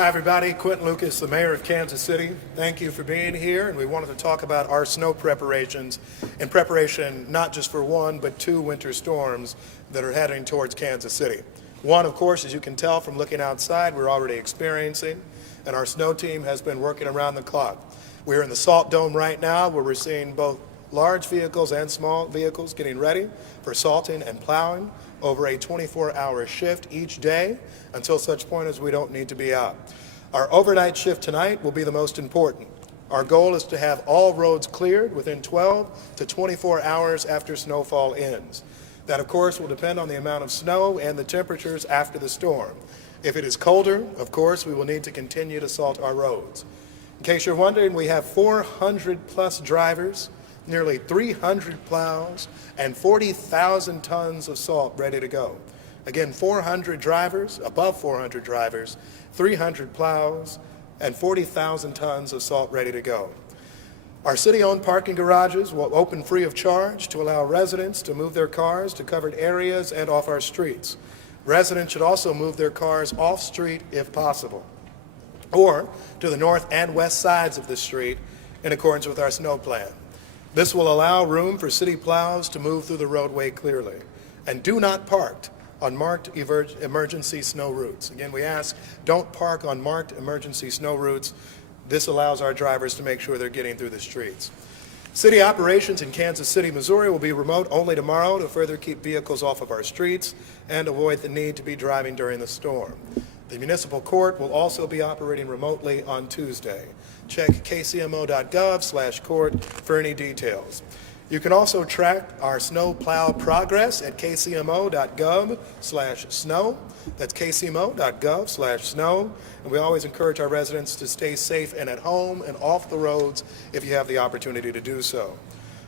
Hi everybody, Quentin Lucas, the Mayor of Kansas City. Thank you for being here, and we wanted to talk about our snow preparations in preparation not just for one but two winter storms that are heading towards Kansas City. One, of course, as you can tell from looking outside, we're already experiencing, and our snow team has been working around the clock. We're in the Salt Dome right now where we're seeing both large vehicles and small vehicles getting ready for salting and plowing over a 24-hour shift each day until such point as we don't need to be out. Our overnight shift tonight will be the most important. Our goal is to have all roads cleared within 12 to 24 hours after snowfall ends. That, of course, will depend on the amount of snow and the temperatures after the storm. If it is colder, of course, we will need to continue to salt our roads. In case you're wondering, we have 400 plus drivers, nearly 300 plows, and 40,000 tons of salt ready to go. Again, 400 drivers, above 400 drivers, 300 plows, and 40,000 tons of salt ready to go. Our city-owned parking garages will open free of charge to allow residents to move their cars to covered areas and off our streets. Residents should also move their cars off-street if possible, or to the north and west sides of the street in accordance with our snow plan. This will allow room for city plows to move through the roadway clearly. And do not park on marked emergency snow routes. Again, we ask, don't park on marked emergency snow routes. This allows our drivers to make sure they're getting through the streets. City operations in Kansas City, Missouri will be remote only tomorrow to further keep vehicles off of our streets and avoid the need to be driving during the storm. The municipal court will also be operating remotely on Tuesday. Check kcmo.gov/court for any details. You can also track our snow plow progress at kcmo.gov/snow. That's kcmo.gov/snow. And we always encourage our residents to stay safe and at home and off the roads if you have the opportunity to do so.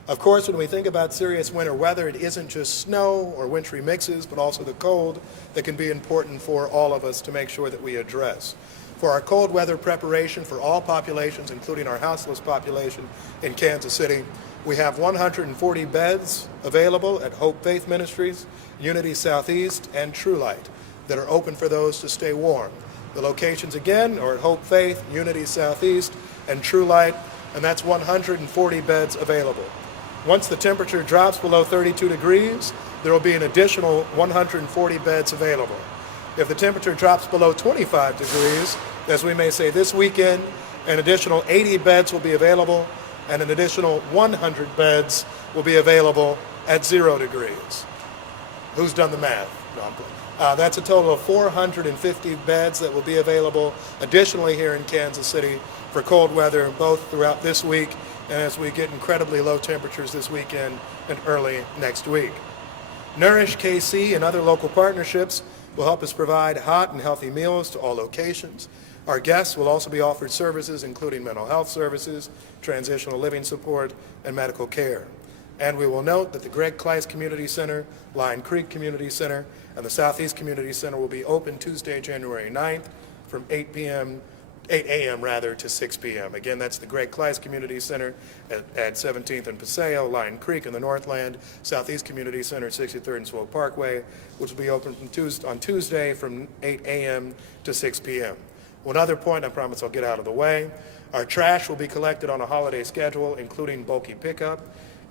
Of course, when we think about serious winter weather, it isn't just snow or wintry mixes, but also the cold that can be important for all of us to make sure that we address. For our cold weather preparation for all populations, including our houseless population in Kansas City, we have 140 beds available at Hope Faith Ministries, Unity Southeast, and True Light that are open for those to stay warm. The locations again are at Hope Faith, Unity Southeast, and True Light, and that's 140 beds available. Once the temperature drops below 32 degrees, there will be an additional 140 beds available. If the temperature drops below 25 degrees, as we may say this weekend, an additional 80 beds will be available, and an additional 100 beds will be available at 0 degrees. Who's done the math? No, I'm playing. That's a total of 450 beds that will be available additionally here in Kansas City for cold weather, both throughout this week and as we get incredibly low temperatures this weekend and early next week. Nourish KC and other local partnerships will help us provide hot and healthy meals to all locations. Our guests will also be offered services including mental health services, transitional living support, and medical care. And we will note that the Greg Kleiss Community Center, Lion Creek Community Center, and the Southeast Community Center will be open Tuesday, January 9th from 8 a.m. to 6 p.m. Again, that's the Greg Kleiss Community Center at 17th and Paseo, Lion Creek in the Northland, Southeast Community Center, 63rd and Swope Parkway, which will be open on Tuesday from 8 a.m. to 6 p.m. One other point, I promise I'll get out of the way. Our trash will be collected on a holiday schedule, including bulky pickup.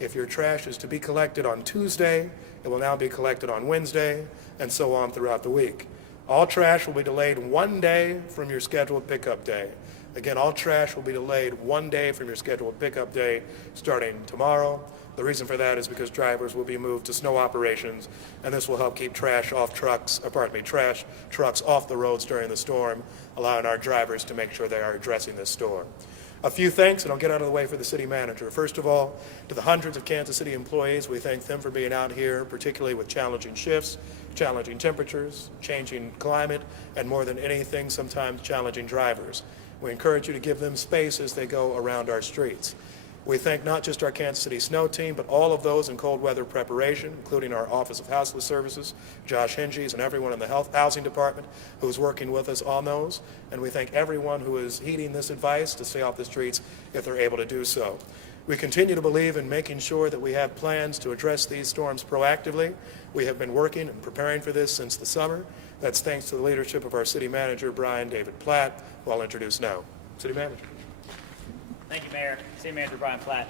If your trash is to be collected on Tuesday, it will now be collected on Wednesday, and so on throughout the week. All trash will be delayed one day from your scheduled pickup day. Again, all trash will be delayed one day from your scheduled pickup day starting tomorrow. The reason for that is because drivers will be moved to snow operations, and this will help keep trash trucks off the roads during the storm, allowing our drivers to make sure they are addressing this storm. A few thanks, and I'll get out of the way for the city manager. First of all, to the hundreds of Kansas City employees, we thank them for being out here, particularly with challenging shifts, challenging temperatures, changing climate, and more than anything, sometimes challenging drivers. We encourage you to give them space as they go around our streets. We thank not just our Kansas City snow team, but all of those in cold weather preparation, including our Office of Houseless Services, Josh Hinges, and everyone in the housing department who is working with us on those. And we thank everyone who is heeding this advice to stay off the streets if they're able to do so. We continue to believe in making sure that we have plans to address these storms proactively. We have been working and preparing for this since the summer. That's thanks to the leadership of our city manager, Brian David Platt, who I'll introduce now. City manager. Thank you, Mayor. City Manager Brian Platt.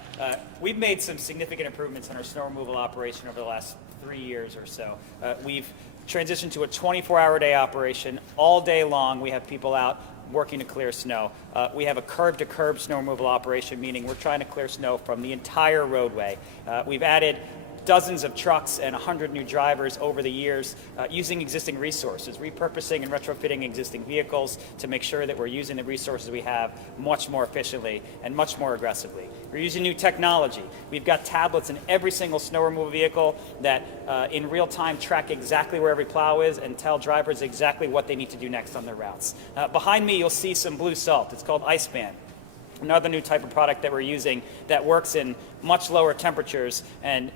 We've made some significant improvements in our snow removal operation over the last 3 years or so. We've transitioned to a 24-hour day operation. All day long, we have people out working to clear snow. We have a curb-to-curb snow removal operation, meaning we're trying to clear snow from the entire roadway. We've added dozens of trucks and 100 new drivers over the years using existing resources, repurposing and retrofitting existing vehicles to make sure that we're using the resources we have much more efficiently and much more aggressively. We're using new technology. We've got tablets in every single snow removal vehicle that in real time track exactly where every plow is and tell drivers exactly what they need to do next on their routes. Behind me, you'll see some blue salt. It's called Ice Band. Another new type of product that we're using that works in much lower temperatures and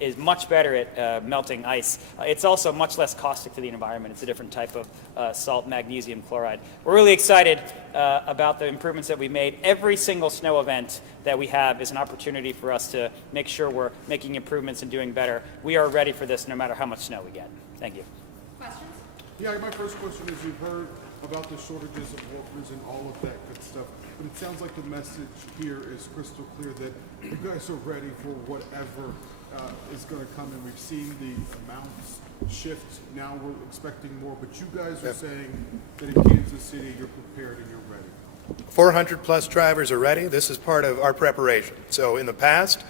is much better at melting ice. It's also much less caustic to the environment. It's a different type of salt, magnesium chloride. We're really excited about the improvements that we made. Every single snow event that we have is an opportunity for us to make sure we're making improvements and doing better. We are ready for this no matter how much snow we get. Thank you. Questions? Yeah, my first question is, you've heard about the shortages of workers and all of that good stuff, but it sounds like the message here is crystal clear that you guys are ready for whatever is going to come, and we've seen the amounts shift. Now we're expecting more, but you guys are saying that in Kansas City you're prepared and you're ready. 400 plus drivers are ready. This is part of our preparation. So in the past,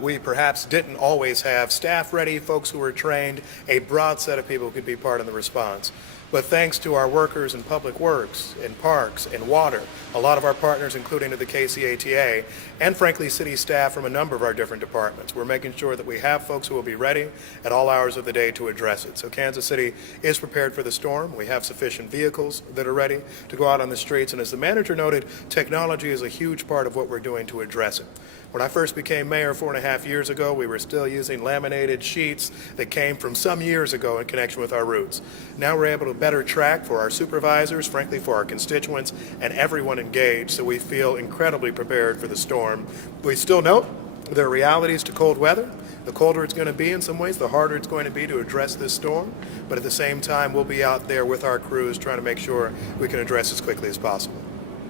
we perhaps didn't always have staff ready, folks who were trained, a broad set of people who could be part of the response. But thanks to our workers in public works, in parks, in water, a lot of our partners, including to the KCATA, and frankly city staff from a number of our different departments, we're making sure that we have folks who will be ready at all hours of the day to address it. So Kansas City is prepared for the storm. We have sufficient vehicles that are ready to go out on the streets. And as the manager noted, technology is a huge part of what we're doing to address it. When I first became mayor 4.5 years ago, we were still using laminated sheets that came from some years ago in connection with our routes. Now we're able to better track for our supervisors, frankly for our constituents, and everyone engaged, so we feel incredibly prepared for the storm. We still know there are realities to cold weather. The colder it's going to be in some ways, the harder it's going to be to address this storm. But at the same time, we'll be out there with our crews trying to make sure we can address as quickly as possible.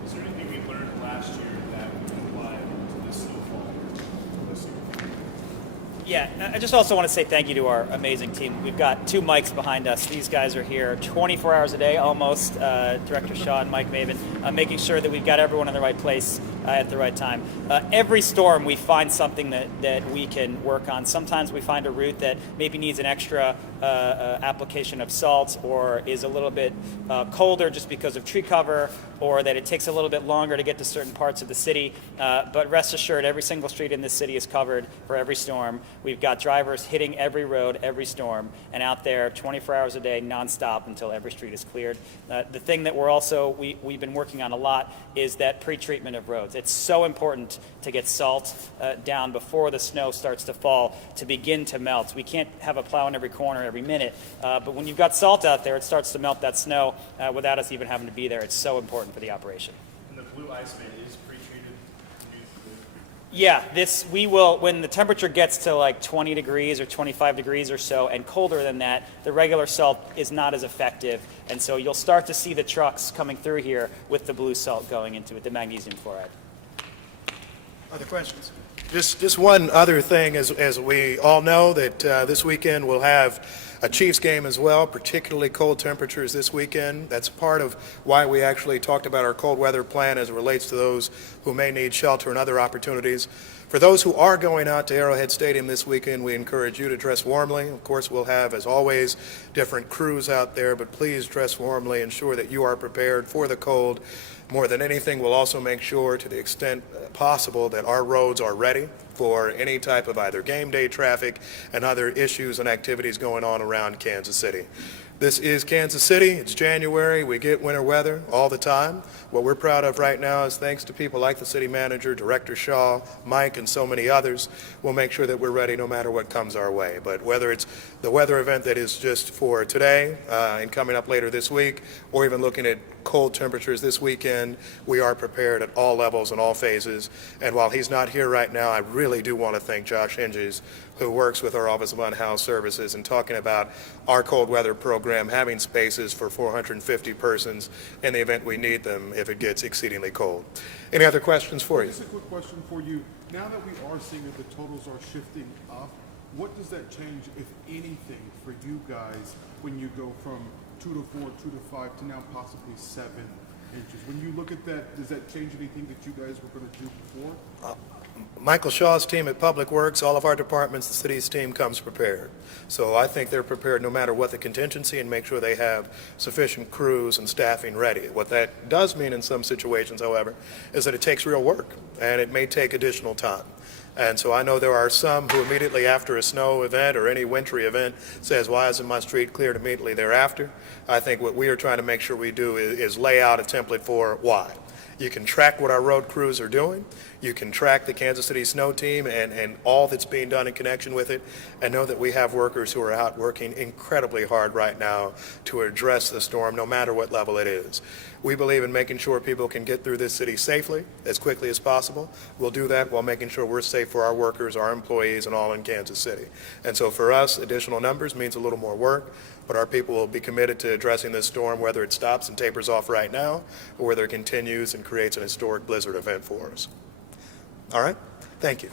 Is there anything we learned last year that we can apply to this snowfall this year? Yeah, I just also want to say thank you to our amazing team. We've got 2 mics behind us. These guys are here 24 hours a day, almost. Director Shaw and Mike Maven, making sure that we've got everyone in the right place at the right time. Every storm, we find something that we can work on. Sometimes we find a route that maybe needs an extra application of salt, or is a little bit colder just because of tree cover, or that it takes a little bit longer to get to certain parts of the city. But rest assured, every single street in this city is covered for every storm. We've got drivers hitting every road, every storm, and out there 24 hours a day, nonstop, until every street is cleared. The thing that we've been working on a lot is that pre-treatment of roads. It's so important to get salt down before the snow starts to fall to begin to melt. We can't have a plow in every corner every minute, but when you've got salt out there, it starts to melt that snow without us even having to be there. It's so important for the operation. And the blue ice man is pre-treated? Yeah, we will, when the temperature gets to like 20 degrees or 25 degrees or so and colder than that, the regular salt is not as effective. And so you'll start to see the trucks coming through here with the blue salt going into it, the magnesium chloride. Other questions? Just one other thing, as we all know that this weekend we'll have a Chiefs game as well, particularly cold temperatures this weekend. That's part of why we actually talked about our cold weather plan as it relates to those who may need shelter and other opportunities. For those who are going out to Arrowhead Stadium this weekend, we encourage you to dress warmly. Of course, we'll have, as always, different crews out there, but please dress warmly. Ensure that you are prepared for the cold. More than anything, we'll also make sure, to the extent possible, that our roads are ready for any type of either game day traffic and other issues and activities going on around Kansas City. This is Kansas City. It's January. We get winter weather all the time. What we're proud of right now is, thanks to people like the city manager, Director Shaw, Mike, and so many others, we'll make sure that we're ready no matter what comes our way. But whether it's the weather event that is just for today and coming up later this week, or even looking at cold temperatures this weekend, we are prepared at all levels and all phases. And while he's not here right now, I really do want to thank Josh Hinges, who works with our Office of Unhoused Services and talking about our cold weather program, having spaces for 450 persons in the event we need them if it gets exceedingly cold. Any other questions for you? Just a quick question for you. Now that we are seeing that the totals are shifting up, what does that change, if anything, for you guys when you go from 2 to 4, 2 to 5 to now possibly 7 inches? When you look at that, does that change anything that you guys were going to do before? Michael Shaw's team at Public Works, all of our departments, the city's team comes prepared. So I think they're prepared no matter what the contingency and make sure they have sufficient crews and staffing ready. What that does mean in some situations, however, is that it takes real work and it may take additional time. And so I know there are some who immediately after a snow event or any wintry event says, why isn't my street cleared immediately thereafter? I think what we are trying to make sure we do is lay out a template for why. You can track what our road crews are doing. You can track the Kansas City Snow Team and all that's being done in connection with it, and know that we have workers who are out working incredibly hard right now to address the storm, no matter what level it is. We believe in making sure people can get through this city safely, as quickly as possible. We'll do that while making sure we're safe for our workers, our employees, and all in Kansas City. And so for us, additional numbers means a little more work, but our people will be committed to addressing this storm, whether it stops and tapers off right now, or whether it continues and creates an historic blizzard event for us. All right? Thank you.